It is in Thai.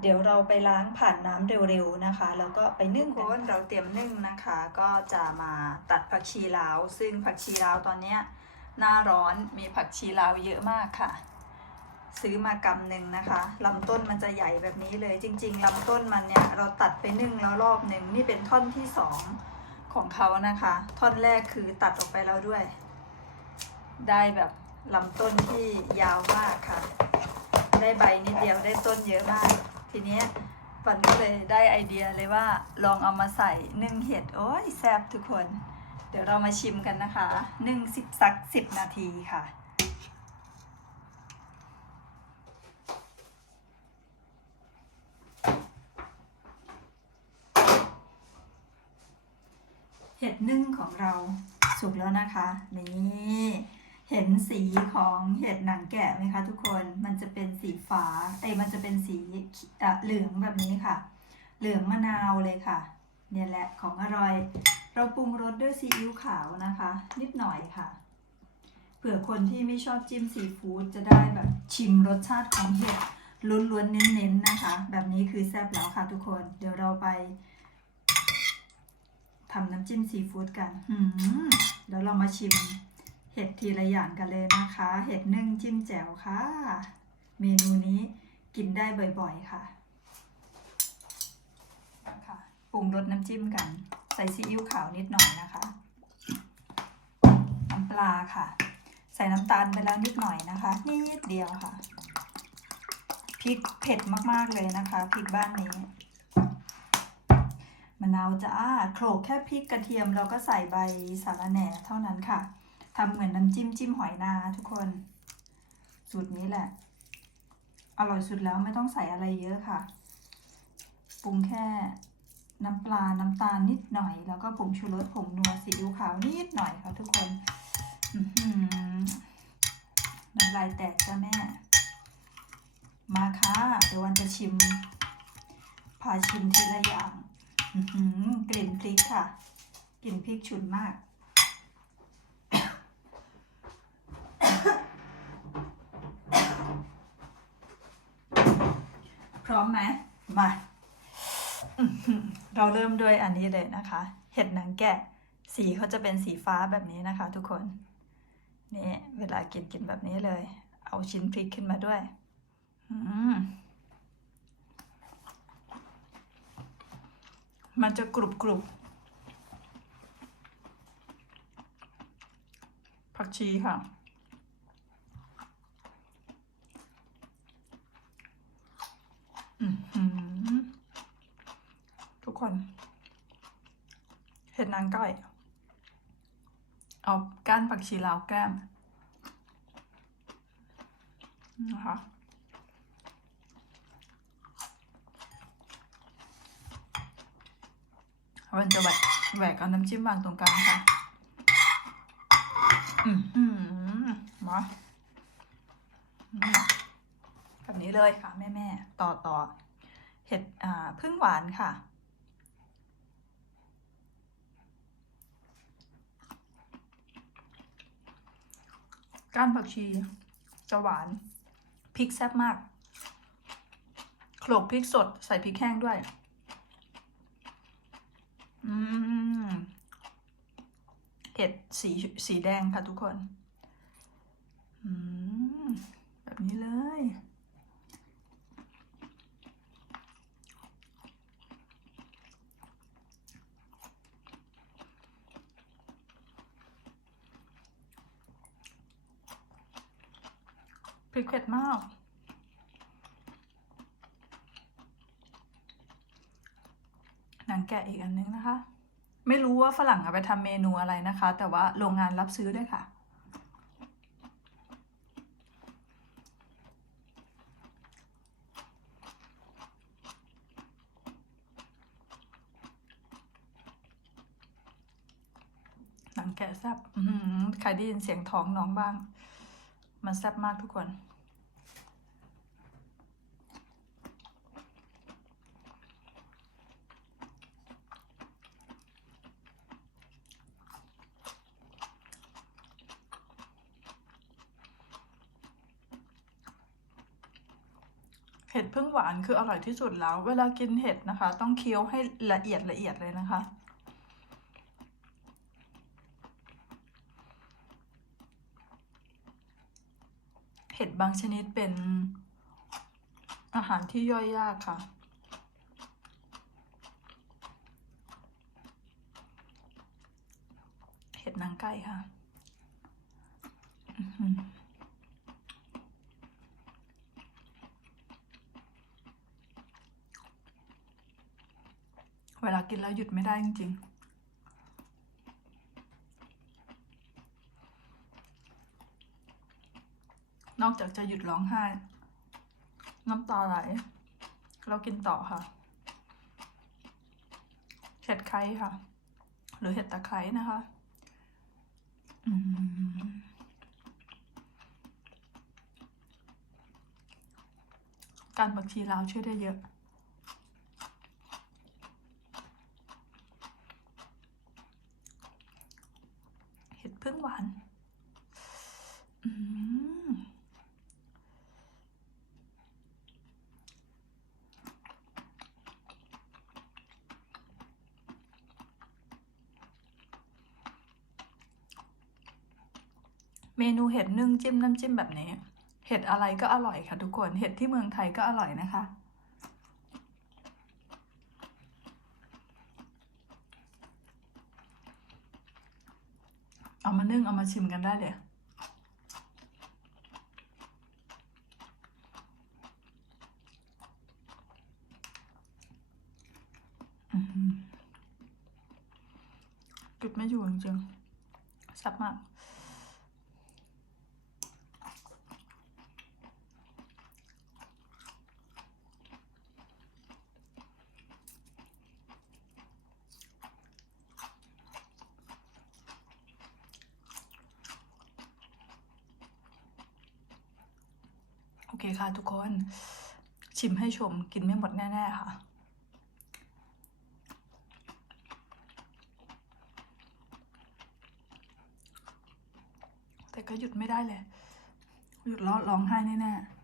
เดี๋ยวเราไปล้างผ่านน้ำเร็วๆนะคะ แล้วก็ไปนึ่งกันเราเตรียมนึ่งนะคะ ก็จะมาตัดผักชีลาว ซึ่งผักชีลาวตอนเนี้ยหน้าร้อนมีผักชีลาวเยอะมากค่ะ ซื้อมากำหนึ่งนะคะลำต้นมันจะใหญ่แบบนี้เลยจริง ๆลำต้นมันเนี่ยเราตัดไปนึ่งแล้วรอบหนึ่งนี่เป็นท่อนที่สองของเขานะคะ ท่อนแรกคือตัดออกไปแล้วด้วย ได้แบบลำต้นที่ยาวมากค่ะ ได้ใบนิดเดียวได้ต้นเยอะมาก ทีเนี้ยปันก็เลยได้ไอเดียเลยว่าลองเอามาใส่นึ่งเห็ด โอ้ยแซ่บทุกคน เดี๋ยวเรามาชิมกันนะคะนึ่งสิบสักสิบนาทีค่ะเห็ดนึ่งของเราสุกแล้วนะคะ นี่ เห็นสีของเห็ดหนังแกะไหมคะทุกคน มันจะเป็นสีฟ้า เอ้มันจะเป็นสีเอ่อเหลืองแบบนี้ค่ะ เหลืองมะนาวเลยค่ะ เนี่ยแหละของอร่อย เราปรุงรสด้วยซีอิ๊วขาวนะคะ นิดหน่อยค่ะ เผื่อคนที่ไม่ชอบจิ้มซีฟู้ดจะได้แบบชิมรสชาติของเห็ดล้วนๆเน้นๆนะคะ แบบนี้คือแซ่บแล้วค่ะทุกคน เดี๋ยวเราไปทำน้ำจิ้มซีฟู้ดกันหืมเดี๋ยวเรามาชิม เห็ดทีละอย่างกันเลยนะคะ เห็ดนึ่งจิ้มแจ่วค่ะ เมนูนี้กินได้บ่อยๆค่ะค่ะปรุงรสน้ำจิ้มกัน ใส่ซีอิ๊วขาวนิดหน่อยนะคะน้ำปลาค่ะ ใส่น้ำตาลไปแล้วนิดหน่อยนะคะ นิดเดียวค่ะพริกเผ็ดมากๆเลยนะคะพริกบ้านนี้มะนาวจ้าโขลกแค่พริกกระเทียมแล้วก็ใส่ใบสาระแหน่เท่านั้นค่ะ ทำเหมือนน้ำจิ้มจิ้มหอยนาทุกคน สูตรนี้แหละ อร่อยสุดแล้วไม่ต้องใส่อะไรเยอะค่ะ ปรุงแค่น้ำปลา น้ำตาลนิดหน่อย แล้วก็ผงชูรส ผงนัว ซีอิ๊วขาวนิดหน่อยค่ะทุกคนน้ำลายแตกจ้าแม่ มาค่ะ เดี๋ยววันจะชิม พาชิมทีละอย่างกลิ่นพริกค่ะ กลิ่นพริกฉุนมาก พ ร้อมไหมมา เราเริ่มด้วยอันนี้เลยนะคะ เห็ดหนังแกะ สีเขาจะเป็นสีฟ้าแบบนี้นะคะ ทุกคน นี่ เวลากินกินแบบนี้เลย เอาชิ้นพริกขึ้นมาด้วย อืมมันจะกรุบกรุบผักชีค่ะ อือหือทุกคน เห็ด นางก้อย เอาก้านผักชีลาวแก้มนะคะมันจะแหวกแหวกเอาน้ำจิ้มวางตรงกลางค่ะ อืมอืมมาแบบนี้เลยค่ะ แม่แม่ๆต่อต่อเห็ดอ่าพึ่งหวานค่ะ ก้านผักชีจะหวานพริกแซ่บมากโขลกพริกสดใส่พริกแห้งด้วย อืมเห็ดสีสีแดงค่ะทุกคน อืม แบบนี้เลย ริกเผ็ดมาก หนังแกะอีกอันนึงนะคะ ไม่รู้ว่าฝรั่งเอาไปทำเมนูอะไรนะคะ แต่ว่าโรงงานรับซื้อด้วยค่ะหนังแกะแซ่บใครได้ยินเสียงท้องน้องบ้าง มันแซ่บมากทุกคนเห็ดพึ่งหวานคืออร่อยที่สุดแล้ว เวลากินเห็ดนะคะ ต้องเคี้ยวให้ละเอียดละเอียดเลยนะคะ ห็ดบางชนิดเป็นอาหารที่ย่อยยากค่ะ เห็ดนางไก่ค่ะเวลากินแล้วหยุดไม่ได้จริงๆ นอกจากจะหยุดร้องไห้ น้ำตาไหล เรากินต่อค่ะเห็ดไคร้ค่ะ หรือเห็ดตะไคร้นะคะการบักชีลาวช่วยได้เยอะ เห็ดพึ่งหวาน อืม เมนูเห็ดนึ่งจิ้มน้ำจิ้มแบบนี้ เห็ดอะไรก็อร่อยค่ะทุกคน เห็ดที่เมืองไทยก็อร่อยนะคะ เอามานึ่งเอามาชิมกันได้เลยจุดไม่อยู่จริงๆแซ่บมาก เคค่ะทุกคน ชิมให้ชมกินไม่หมดแน่ ๆ ค่ะ แต่ก็หยุดไม่ได้เลย หยุดร้องร้องไห้แน่ ๆ